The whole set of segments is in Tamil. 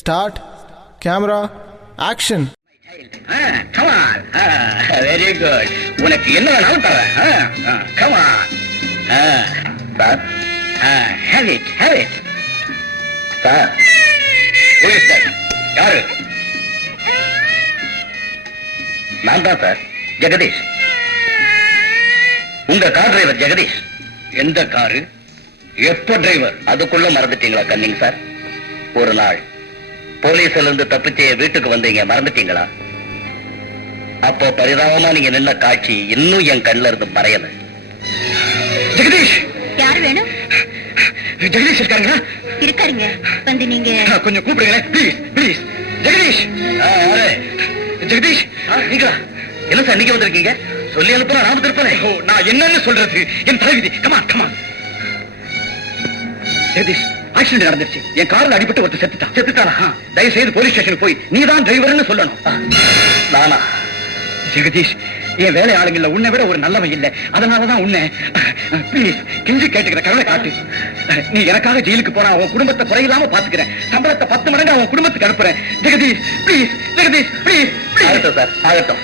Start. Camera. Action. Come on. Very good. உனக்கு என்ன வேணாலும் தரேன். Come on. Sir. Have it. Sir. Who is that? யாரு? நான் தான் சார், ஜெகதீஷ். உங்க கார் டிரைவர் ஜெகதீஷ். எந்த காரு, எப்போ டிரைவர், அதுக்குள்ள மறந்துட்டீங்களா கன்னிங் சார்? ஒரு நாள் போலீஸ்ல இருந்து தப்பிச்சே வீட்டுக்கு வந்தீங்க, மறந்துட்டீங்களா? அப்போ பரிதாபமா நீங்க நின்ன காட்சி இன்னும் என் கண்ணுல இருந்து மறையல. ஜெகதீஷ். யாரு வேணும்? ஜெகதீஷ் இருக்காருங்களா? இருக்காருங்க. வந்து நீங்க கொஞ்சம் கூப்பிடுங்களேன் ப்ளீஸ். ஜெகதீஷ். ஜெகதீஷ் நீங்களா? என்ன சார் நீங்க வந்திருக்கீங்க? சொல்லி அனுப்புறேன், நாம திருப்பேன். நான் என்னன்னு சொல்றது, என் தலைவிதி. கமான். ஜெகதீஷ், ஆக்சிடென்ட் நடந்துருச்சு. என் கார்ல அடிபட்டு ஒருத்தர் செத்துட்டானா? தயவு செய்து போலீஸ் ஸ்டேஷன் போய் நீதான் டிரைவர்னு சொல்லணும். நானா? ஜெகதீஷ், என் வேலை ஆளுங்கள்ல உன்னை விட ஒரு நல்லவன் இல்லை, அதனாலதான் உன்னை ப்ளீஸ் கெஞ்சி கேட்டுக்கிற கருணை காட்டு. நீ எனக்காக ஜெயிலுக்கு போனா உன் குடும்பத்தை குறையில்லாம பாத்துக்கிறேன், சம்பளத்தை 10 மடங்கு அவன் குடும்பத்துக்கு அனுப்புறேன். ஜெகதீஷ் ப்ளீஸ். ஆகட்டும் சார், ஆகட்டும்.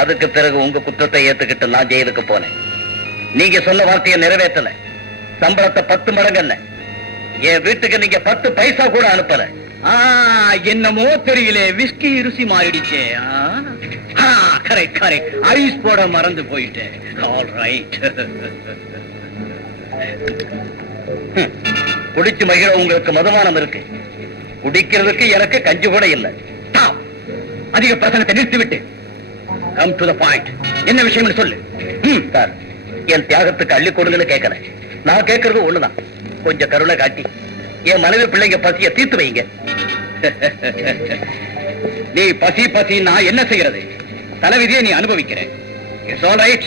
அதுக்கு பிறகு உங்க குற்றத்தை ஏத்துக்கிட்டு நான் ஜெயிலுக்கு போனேன். நீங்க சொன்ன வார்த்தையை நிறைவேற்றல. சம்பளத்தை 10 மடங்கு அல்ல, என் வீட்டுக்கு நீங்க 10 பைசா கூட அனுப்பல. என்னமோ தெரியல, விஸ்கி ருசி மாறிடுச்சே. கரெக்ட். ஐஸ் போட மறந்து போயிட்டேன். All right. குடிச்சு மகிழ உங்களுக்கு மதுமானம் இருக்கு, குடிக்கிறதுக்கு எனக்கு கஞ்சி கூட இல்லை. அதிக பிரசனத்தை நிறுத்திவிட்டு கம் டு தி பாயிண்ட். என்ன விஷயம்னு சொல்லு. சார், என் தியாகத்துக்கு அள்ளி கொடுங்கன்னு கேட்கல. நான் கேட்கறது ஒண்ணுதான், கொஞ்சம் கருணை காட்டி என் மனைவி பிள்ளைங்க பசிய தீர்த்து வைங்க. நீ பசி நான் என்ன செய்யறது? தலைவிதியை நீ அனுபவிக்கிற. It's all right.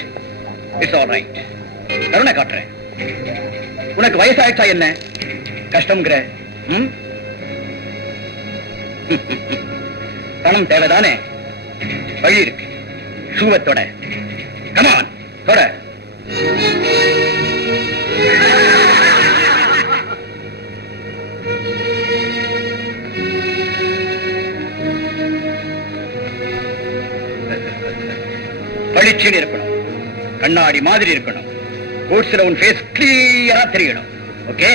கருணை காட்டுறேன். உனக்கு வயசாயிடுச்சா என்ன? கஷ்டம்ங்கிற. பணம் தேவைதானே? வழி இருக்கு, சூவத்தோட. கமான், தொட. பளிச்சுன்னு இருக்கணும், கண்ணாடி மாதிரி இருக்கணும், கோட்ஸ்ல உன் ஃபேஸ் கிளியரா தெரியணும். Okay?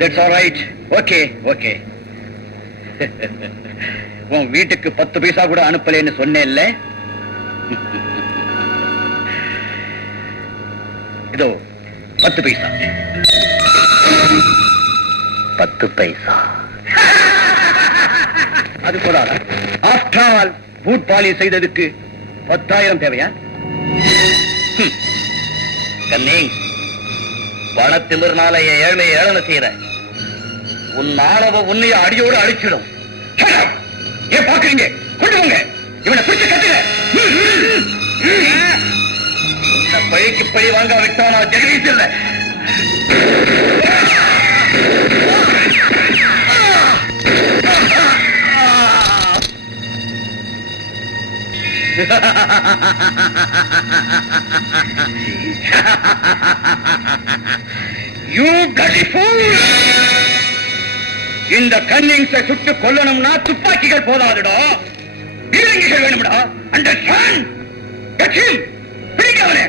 That's all right. Okay. உன் வீட்டுக்கு 10 பைசா கூட அனுப்பலன்னு சொன்னேன்ல, இதோ 10 பைசா. 10 பைசா அது போதாதா? ஆஃப்டர் ஆல் பூட் பாலிஷ் செய்ததுக்கு 10,000 தேவையா? கன்னிங், பணத்திமிர்னால என் ஏழ்மையை ஏளன செய்யற. உன் ஆணவ உன்னைய அடியோடு அழிச்சிடும். ஏன் பாக்குறீங்க? கொண்டு போங்க, இவனை பிடிச்சு கட்டுங்க. பழிக்கு பழி வாங்காவிட்டா நான் ஜெகதீஷ் இல்ல. You bloody fool! இந்த கன்னிங்ஸை சுட்டு கொல்லணும்னா துப்பாக்கிகள் போதாதுடா, பீரங்கிகள் வேணும்டா. அண்டர்ஸ்டாண்ட்? Get him. பிடிங்க அவனை.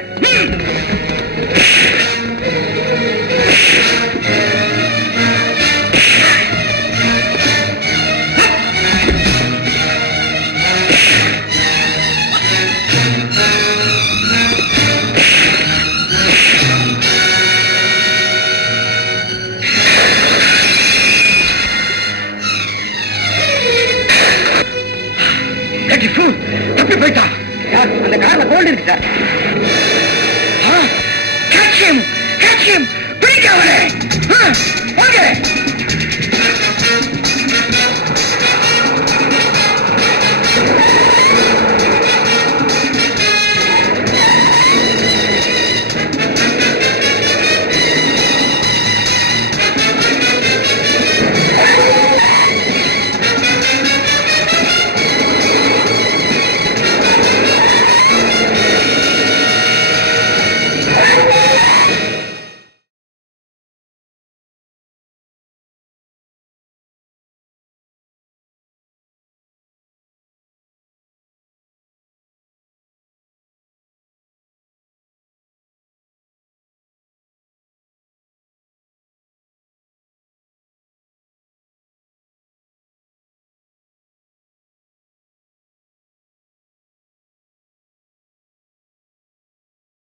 தப்பி போயிட்டா. அந்த கார்ல கோல்டு இருக்கு சார். பிடிக்க அவனை.